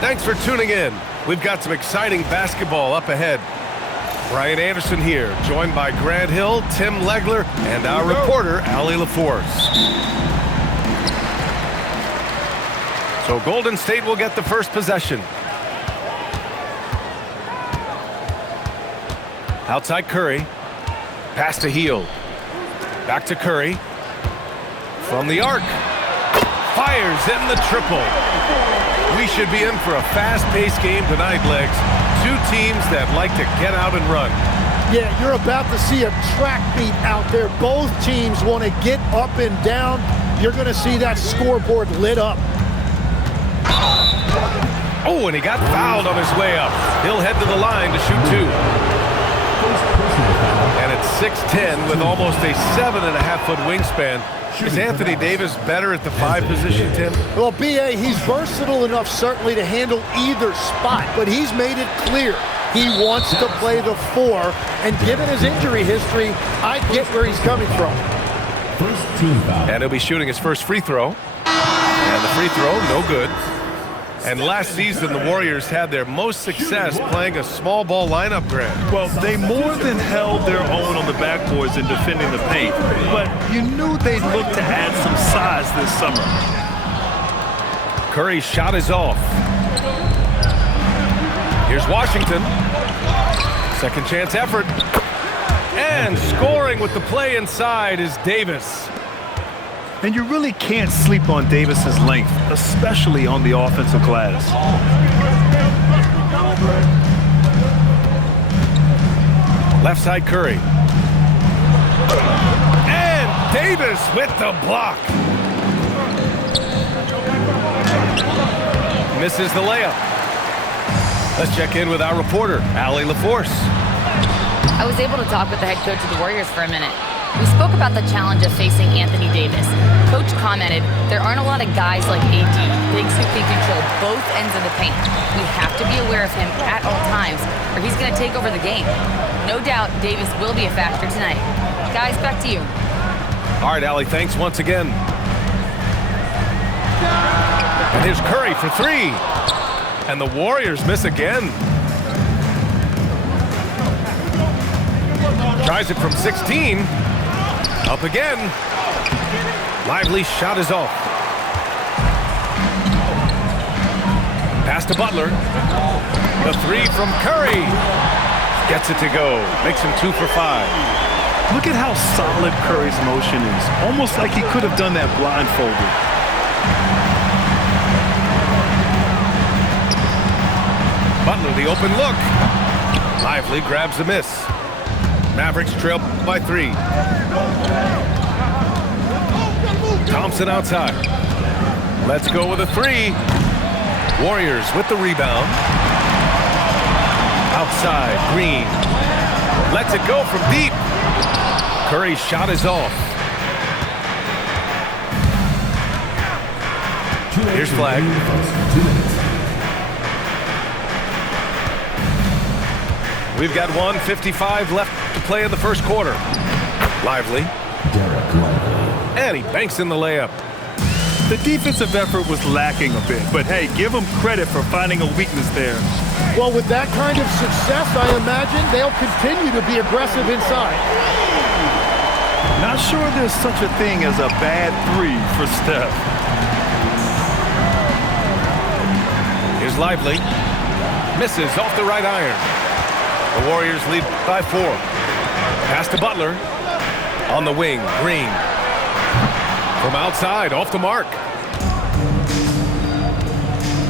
Thanks for tuning in. We've got some exciting basketball up ahead. Brian Anderson here, joined by Grant Hill, Tim Legler, and our reporter, Allie LaForce. So Golden State will get the first possession. Outside Curry. Pass to Hield. Back to Curry. From the arc. Fires in the triple. We should be in for a fast-paced game tonight, Legs. Two teams that like to get out and run. Yeah, you're about to see a track meet out there. Both teams want to get up and down. You're going to see that scoreboard lit up. Oh, and he got fouled on his way up. He'll head to the line to shoot two. And it's 6'10" with almost a 7.5-foot wingspan. Is Anthony Davis better at the 5 position, Tim? Well, B.A., he's versatile enough certainly to handle either spot, but he's made it clear he wants to play the 4, and given his injury history, I get where he's coming from. And he'll be shooting his first free throw. And the free throw, no good. And last season, the Warriors had their most success playing a small ball lineup, Grant. Well, they more than held their own on the backboards in defending the paint, but you knew they'd look to add some size this summer. Curry's shot is off. Here's Washington. Second chance effort. And scoring with the play inside is Davis. And you really can't sleep on Davis's length, especially on the offensive glass. Left side Curry. And Davis with the block. Misses the layup. Let's check in with our reporter, Allie LaForce. I was able to talk with the head coach of the Warriors for a minute. We spoke about the challenge of facing Anthony Davis. Coach commented, there aren't a lot of guys like AD, bigs who can control both ends of the paint. We have to be aware of him at all times, or he's going to take over the game. No doubt Davis will be a factor tonight. Guys, back to you. All right, Allie, thanks once again. And here's Curry for 3. And the Warriors miss again. Tries it from 16. Up again. Lively shot is off. Pass to Butler. The 3 from Curry. Gets it to go. Makes him 2 for 5. Look at how solid Curry's motion is. Almost like he could have done that blindfolded. Butler, the open look. Lively grabs the miss. Mavericks trail by 3. Thompson outside. Let's go with a 3. Warriors with the rebound. Outside, Green. Lets it go from deep. Curry's shot is off. Here's flag. We've got 1:55 left to play in the first quarter. Lively. And he banks in the layup. The defensive effort was lacking a bit, but hey, give them credit for finding a weakness there. Well, with that kind of success, I imagine they'll continue to be aggressive inside. Not sure there's such a thing as a bad 3 for Steph. Here's Lively. Misses off the right iron. The Warriors lead by 4. Pass to Butler. On the wing, Green. From outside, off the mark.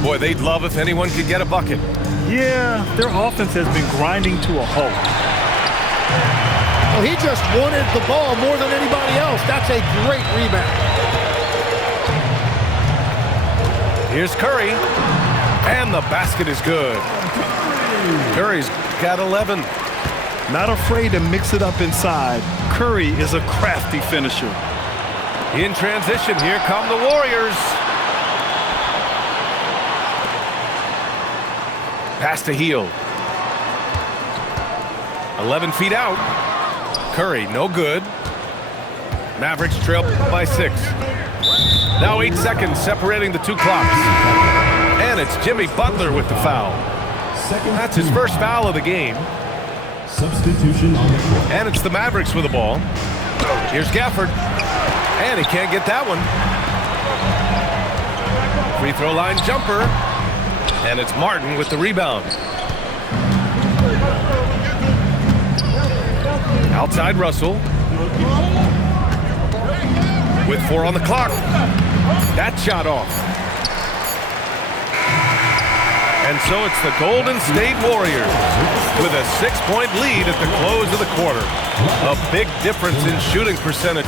Boy, they'd love if anyone could get a bucket. Yeah, their offense has been grinding to a halt. Well, he just wanted the ball more than anybody else. That's a great rebound. Here's Curry. And the basket is good. Curry's got 11. Not afraid to mix it up inside. Curry is a crafty finisher. In transition, here come the Warriors. Pass to Hield. 11 feet out. Curry, no good. Mavericks trail by 6. Now 8 seconds separating the two clocks. And it's Jimmy Butler with the foul. That's his first foul of the game. Substitution on the court. And it's the Mavericks with the ball. Here's Gafford. And he can't get that one. Free throw line jumper. And it's Martin with the rebound. Outside Russell. With 4 on the clock. That shot off. And so it's the Golden State Warriors with a 6-point lead at the close of the quarter. A big difference in shooting percentage.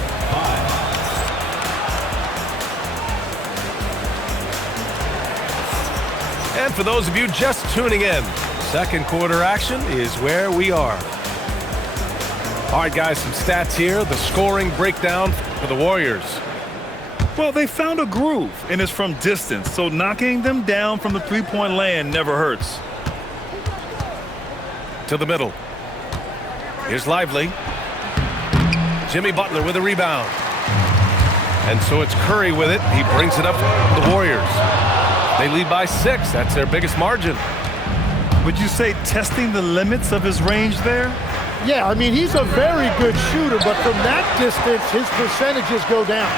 And for those of you just tuning in, second quarter action is where we are. All right, guys, some stats here. The scoring breakdown for the Warriors. Well, they found a groove, and it's from distance, so knocking them down from the three-point land never hurts. To the middle. Here's Lively. Jimmy Butler with a rebound. And so it's Curry with it. He brings it up to the Warriors. They lead by 6. That's their biggest margin. Would you say testing the limits of his range there? Yeah, I mean, he's a very good shooter, but from that distance, his percentages go down.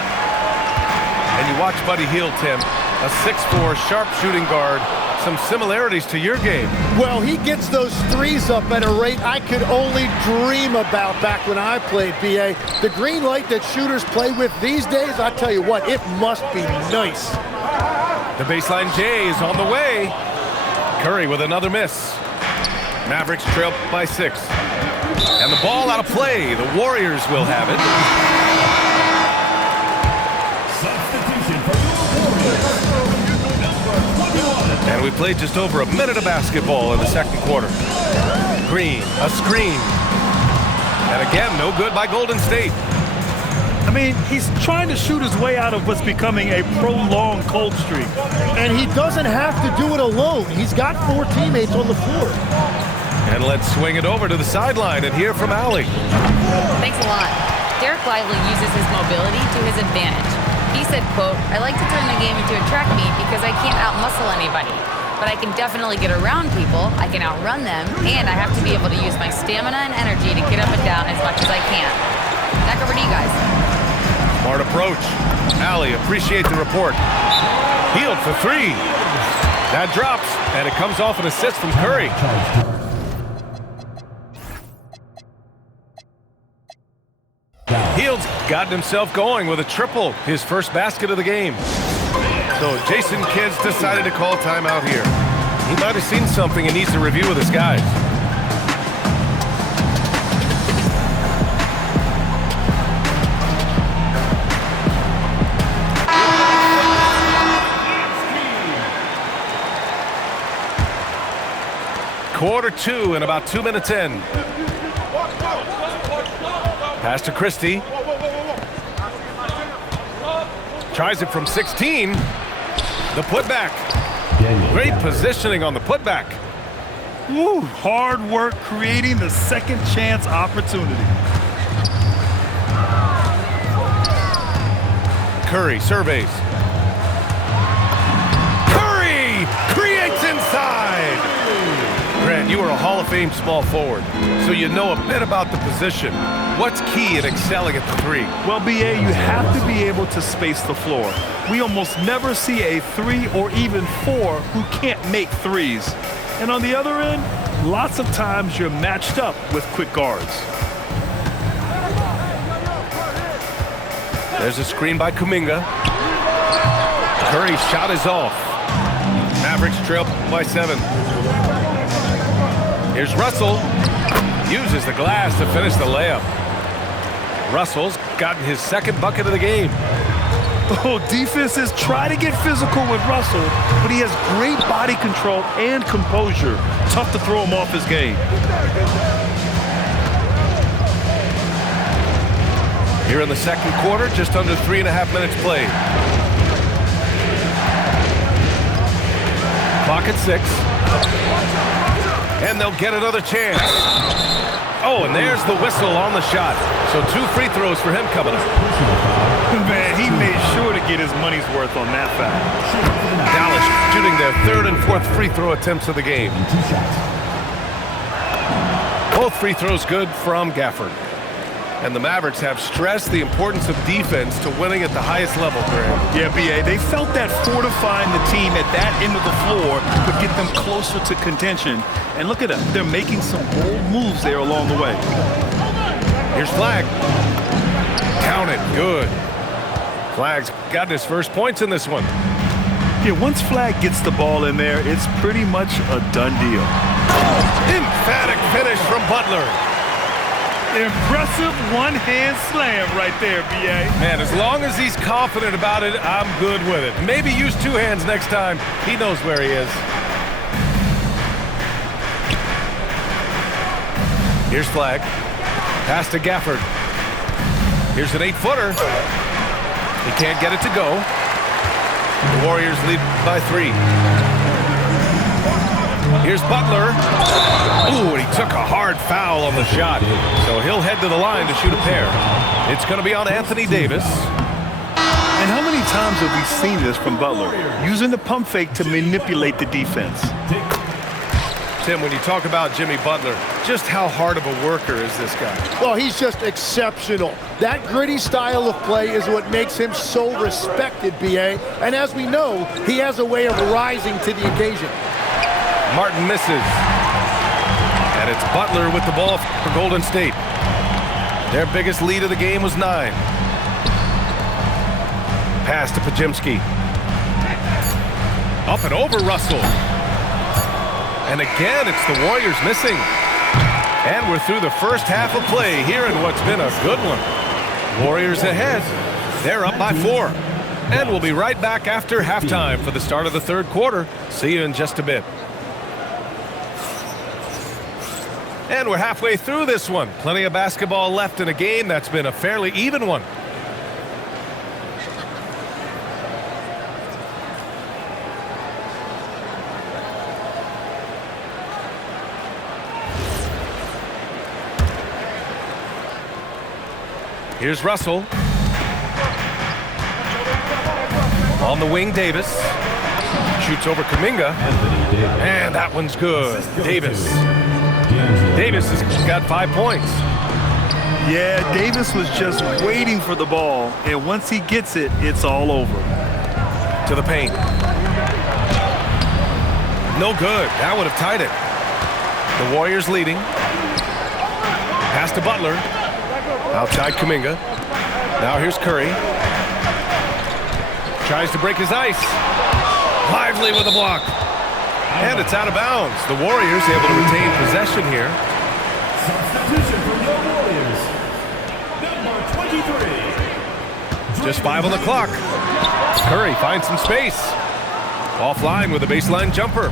And you watch Buddy Hield, Tim, a 6'4", sharp shooting guard. Some similarities to your game. Well, he gets those threes up at a rate I could only dream about back when I played, BA. The green light that shooters play with these days, I tell you what, it must be nice. The baseline J is on the way. Curry with another miss. Mavericks trail by 6. And the ball out of play. The Warriors will have it. Substitution for the Warriors. And we played just over a minute of basketball in the second quarter. Green, a screen. And again, no good by Golden State. I mean, he's trying to shoot his way out of what's becoming a prolonged cold streak. And he doesn't have to do it alone. He's got 4 teammates on the floor. And let's swing it over to the sideline and hear from Allie. Thanks a lot. Derek Lively uses his mobility to his advantage. He said, quote, "I like to turn the game into a track meet because I can't outmuscle anybody. But I can definitely get around people, I can outrun them, and I have to be able to use my stamina and energy to get up and down as much as I can." Back over to you guys. Smart approach. Allie, appreciate the report. Hield for 3. That drops, and it comes off an assist from Curry. Hield's gotten himself going with a triple, his first basket of the game. So Jason Kidd's decided to call timeout here. He might have seen something and needs to review with his guys. Quarter 2 and about 2 minutes in. Pass to Christie. Tries it from 16. The putback. Great positioning on the putback. Woo, hard work creating the second chance opportunity. Curry surveys. Curry creates inside. Grant, you are a Hall of Fame small forward, so you know a bit about the position. What's key in excelling at the 3? Well, BA, you have to be able to space the floor. We almost never see a 3 or even 4 who can't make threes. And on the other end, lots of times you're matched up with quick guards. There's a screen by Kuminga. Curry's shot is off. Mavericks trail by 7. Here's Russell. Uses the glass to finish the layup. Russell's gotten his second bucket of the game. Oh, defenses try to get physical with Russell, but he has great body control and composure. Tough to throw him off his game. Here in the second quarter, just under 3.5 minutes played. Clock at 6. And they'll get another chance. Oh, and there's the whistle on the shot. So 2 free throws for him coming up. Man, he made sure to get his money's worth on that foul. Dallas shooting their 3rd and 4th free throw attempts of the game. Both free throws good from Gafford. And the Mavericks have stressed the importance of defense to winning at the highest level, Graham. Yeah, B.A., they felt that fortifying the team at that end of the floor would get them closer to contention. And look at them. They're making some bold moves there along the way. Here's Flagg. Counted. Good. Flagg's got his first points in this one. Yeah, once Flagg gets the ball in there, it's pretty much a done deal. Emphatic finish from Butler. Impressive one-hand slam right there, B.A. Man, as long as he's confident about it, I'm good with it. Maybe use 2 hands next time. He knows where he is. Here's Flagg. Pass to Gafford. Here's an 8-footer. He can't get it to go. The Warriors lead by 3. Here's Butler. Ooh, and he took a hard foul on the shot. So he'll head to the line to shoot a pair. It's going to be on Anthony Davis. And how many times have we seen this from Butler? Using the pump fake to manipulate the defense. Tim, when you talk about Jimmy Butler, just how hard of a worker is this guy? Well, he's just exceptional. That gritty style of play is what makes him so respected, B.A. And as we know, he has a way of rising to the occasion. Martin misses. And it's Butler with the ball for Golden State. Their biggest lead of the game was 9. Pass to Podziemski. Up and over Russell. And again, it's the Warriors missing. And we're through the first half of play here in what's been a good one. Warriors ahead. They're up by 4. And we'll be right back after halftime for the start of the 3rd quarter. See you in just a bit. And we're halfway through this one. Plenty of basketball left in a game that's been a fairly even one. Here's Russell. On the wing, Davis. Shoots over Kuminga. And that one's good. Davis has got 5 points. Yeah, Davis was just waiting for the ball, and once he gets it, it's all over. To the paint. No good. That would have tied it. The Warriors leading. Pass to Butler. Outside Kuminga. Now here's Curry. Tries to break his ice. Lively with a block. And it's out of bounds. The Warriors able to retain possession here. Substitution for the Warriors. Number 23. Just 5 on the clock. Curry finds some space. Offline with a baseline jumper.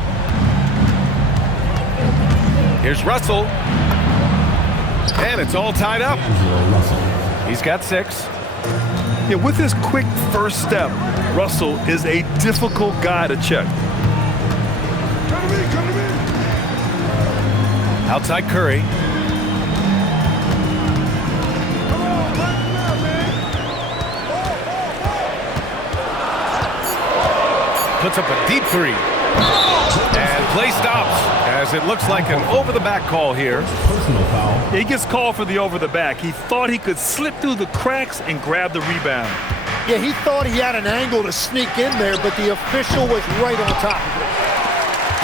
Here's Russell. And it's all tied up. He's got 6. Yeah, with his quick first step, Russell is a difficult guy to check. Outside Curry. Puts up a deep 3. And play stops as it looks like an over-the-back call here. Personal foul. Yeah, he gets called for the over-the-back. He thought he could slip through the cracks and grab the rebound. Yeah, he thought he had an angle to sneak in there, but the official was right on top of it.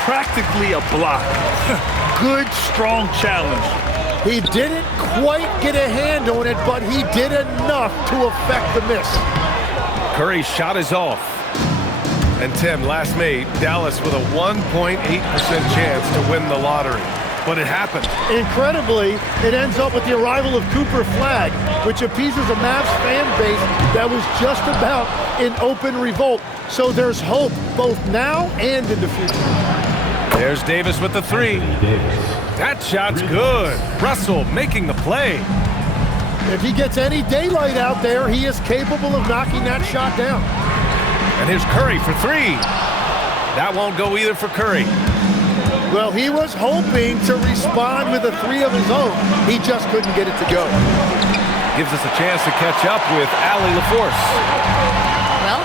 Practically a block. Good, strong challenge. He didn't quite get a hand on it, but he did enough to affect the miss. Curry's shot is off. And Tim, last May, Dallas with a 1.8% chance to win the lottery. But it happened. Incredibly, it ends up with the arrival of Cooper Flagg, which appeases a Mavs fan base that was just about in open revolt. So there's hope both now and in the future. There's Davis with the 3. That shot's good. Russell making the play. If he gets any daylight out there, he is capable of knocking that shot down. And here's Curry for 3. That won't go either for Curry. Well, he was hoping to respond with a three of his own. He just couldn't get it to go. Gives us a chance to catch up with Allie LaForce. Well,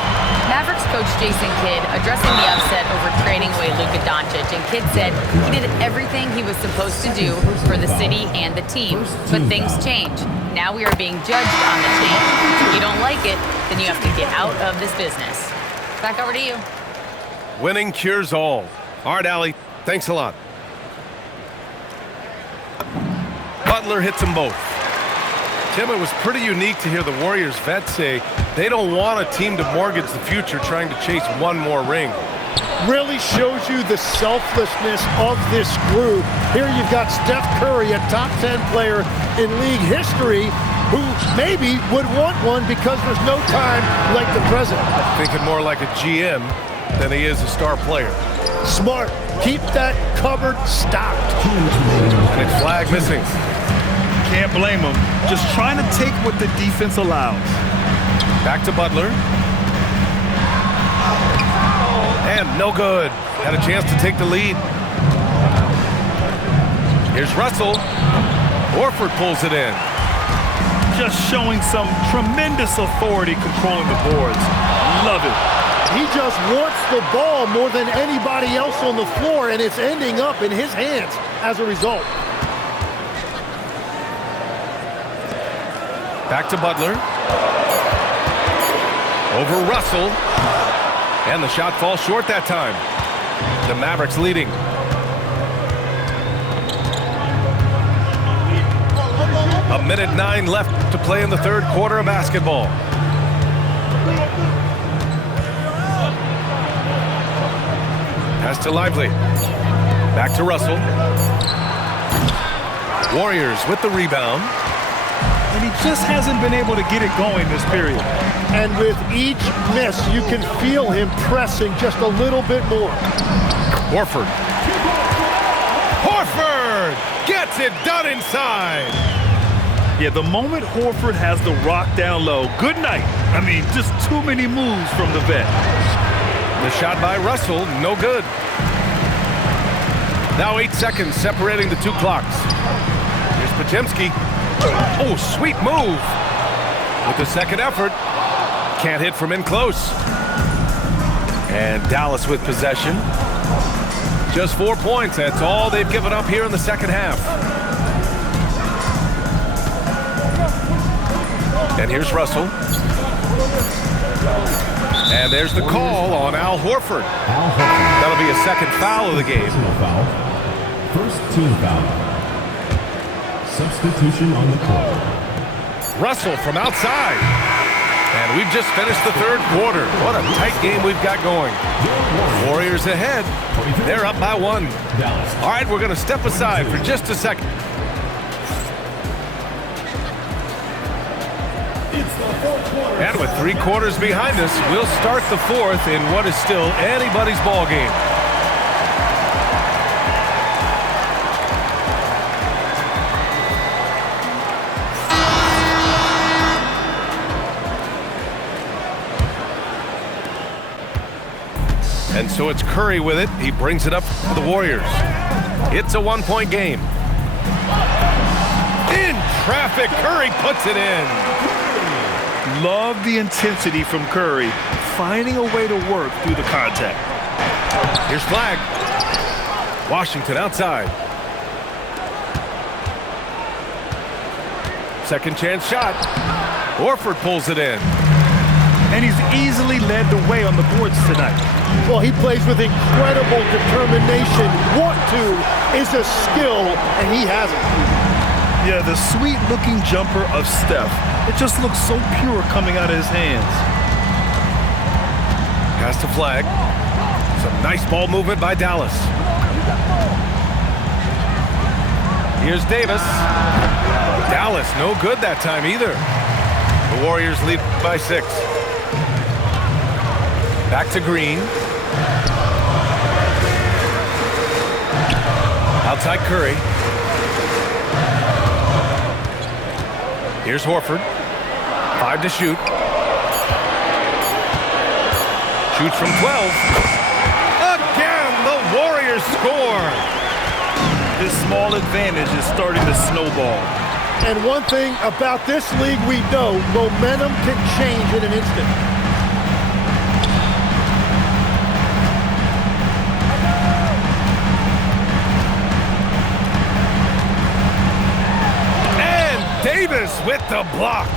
Mavericks coach Jason Kidd addressing the upset over trading away Luka Doncic, and Kidd said he did everything he was supposed to do for the city and the team. But things change. Now we are being judged on the change. If you don't like it, then you have to get out of this business. Back over to you. Winning cures all. All right, Allie, thanks a lot. Butler hits them both. Tim, it was pretty unique to hear the Warriors vets say they don't want a team to mortgage the future trying to chase one more ring. Really shows you the selflessness of this group. Here you've got Steph Curry, a top 10 player in league history, who maybe would want one because there's no time like the present. Thinking more like a GM than he is a star player. Smart. Keep that cupboard stocked. And it's flag missing. Can't blame him. Just trying to take what the defense allows. Back to Butler. And no good. Had a chance to take the lead. Here's Russell. Horford pulls it in. Just showing some tremendous authority controlling the boards. Love it. He just wants the ball more than anybody else on the floor, and it's ending up in his hands as a result. Back to Butler. Over Russell. And the shot falls short that time. The Mavericks leading. A minute 9 left to play in the third quarter of basketball. Pass to Lively. Back to Russell. Warriors with the rebound. And he just hasn't been able to get it going this period. And with each miss, you can feel him pressing just a little bit more. Horford. Horford gets it done inside. Yeah, the moment Horford has the rock down low, good night. I mean, just too many moves from the vet. The shot by Russell, no good. Now 8 seconds separating the two clocks. Here's Podziemski. Oh, sweet move. With the second effort. Can't hit from in close. And Dallas with possession. Just 4 points. That's all they've given up here in the second half. And here's Russell. And there's the call on Al Horford. That'll be a second foul of the game. First team foul. Substitution on the court. Russell from outside. And we've just finished the third quarter. What a tight game we've got going. Warriors ahead. They're up by 1. All right, we're going to step aside for just a second. And with 3 quarters behind us, we'll start the fourth in what is still anybody's ball game. And so it's Curry with it. He brings it up for the Warriors. It's a 1-point game. In traffic, Curry puts it in. Love the intensity from Curry, finding a way to work through the contact. Here's Flag. Washington outside. Second chance shot. Horford pulls it in. And he's easily led the way on the boards tonight. Well, he plays with incredible determination. Want to is a skill, and he has it. Yeah, the sweet-looking jumper of Steph. It just looks so pure coming out of his hands. Pass to Flag. Some nice ball movement by Dallas. Here's Davis. Dallas, no good that time either. The Warriors lead by 6. Back to Green. Outside Curry. Here's Horford. 5 to shoot. Shoots from 12. Again, the Warriors score. ball advantage is starting to snowball. And one thing about this league we know, momentum can change in an instant. And Davis with the block.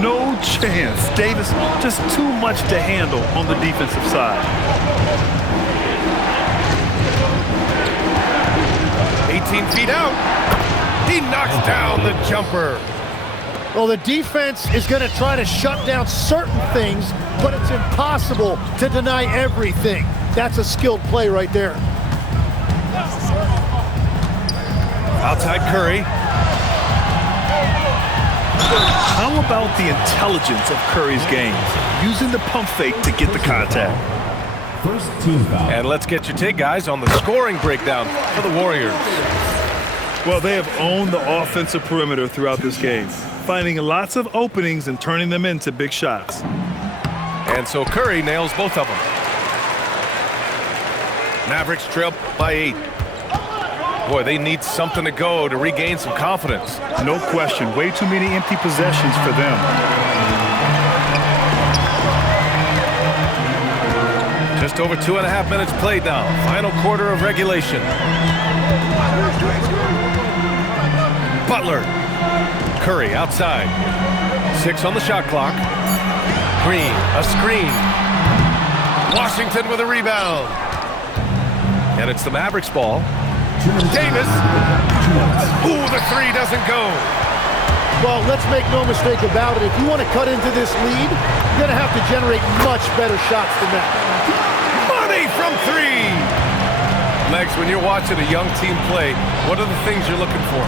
No chance. Davis just too much to handle on the defensive side. 18 feet out. He knocks down the jumper. Well, the defense is going to try to shut down certain things, but it's impossible to deny everything. That's a skilled play right there. Outside Curry. How about the intelligence of Curry's game? Using the pump fake to get the contact. First team foul. And let's get your take, guys, on the scoring breakdown for the Warriors. Well, they have owned the offensive perimeter throughout this game, finding lots of openings and turning them into big shots. And so Curry nails both of them. Mavericks trail by 8. Boy, they need something to go to regain some confidence. No question. Way too many empty possessions for them. Just over 2.5 minutes played now. Final quarter of regulation. Butler. Curry outside. 6 on the shot clock. Green, a screen. Washington with a rebound. And it's the Mavericks ball. Davis. Ooh, the three doesn't go. Well, let's make no mistake about it. If you want to cut into this lead, you're going to have to generate much better shots than that. Money from 3. Legs, when you're watching a young team play, what are the things you're looking for?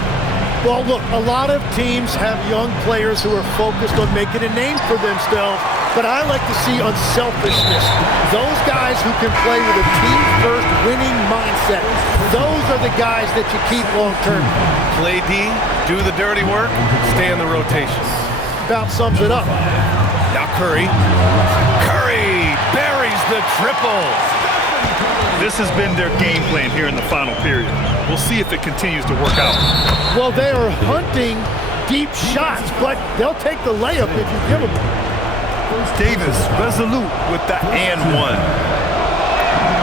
Well, look, a lot of teams have young players who are focused on making a name for themselves, but I like to see unselfishness. Those guys who can play with a team-first winning mindset, those are the guys that you keep long-term. Play D, do the dirty work, stay in the rotation. About sums it up. Now Curry. Curry buries the triple. This has been their game plan here in the final period. We'll see if it continues to work out. Well, they are hunting deep shots, but they'll take the layup if you give them one. Davis resolute with the and one.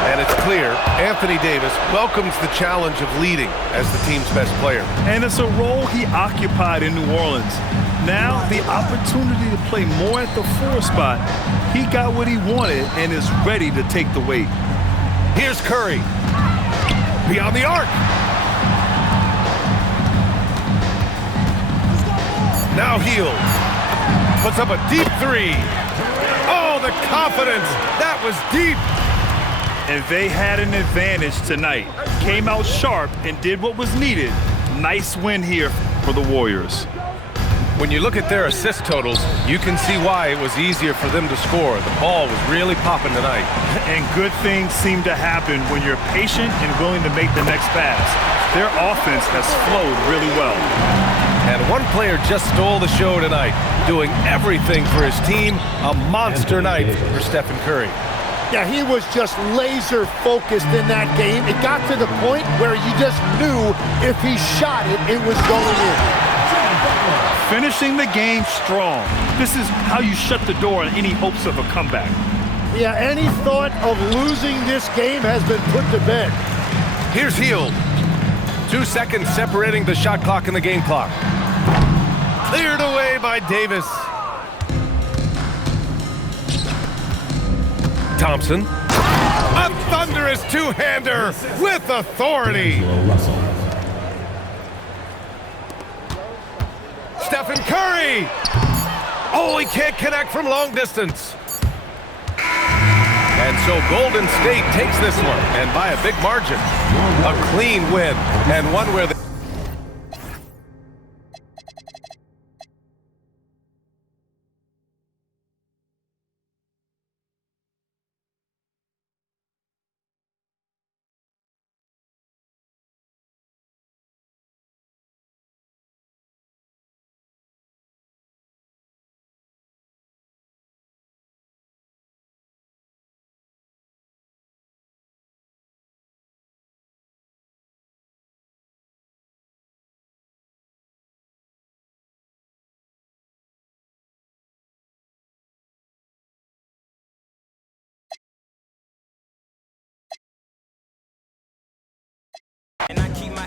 And it's clear, Anthony Davis welcomes the challenge of leading as the team's best player. And it's a role he occupied in New Orleans. Now, the opportunity to play more at the 4 spot, he got what he wanted and is ready to take the weight. Here's Curry. Beyond the arc. Now Hield. Puts up a deep 3. Oh, the confidence. That was deep. And they had an advantage tonight. Came out sharp and did what was needed. Nice win here for the Warriors. When you look at their assist totals, you can see why it was easier for them to score. The ball was really popping tonight. And good things seem to happen when you're patient and willing to make the next pass. Their offense has flowed really well. And one player just stole the show tonight, doing everything for his team. A monster night for Stephen Curry. Yeah, he was just laser focused in that game. It got to the point where you just knew if he shot it, it was going in. Finishing the game strong. This is how you shut the door on any hopes of a comeback. Yeah, any thought of losing this game has been put to bed. Here's Hield. 2 seconds separating the shot clock and the game clock. Cleared away by Davis. Thompson. A thunderous two-hander with authority. Russell. Stephen Curry. Oh, he can't connect from long distance. And so Golden State takes this one, and by a big margin. A clean win, and one where they And I keep my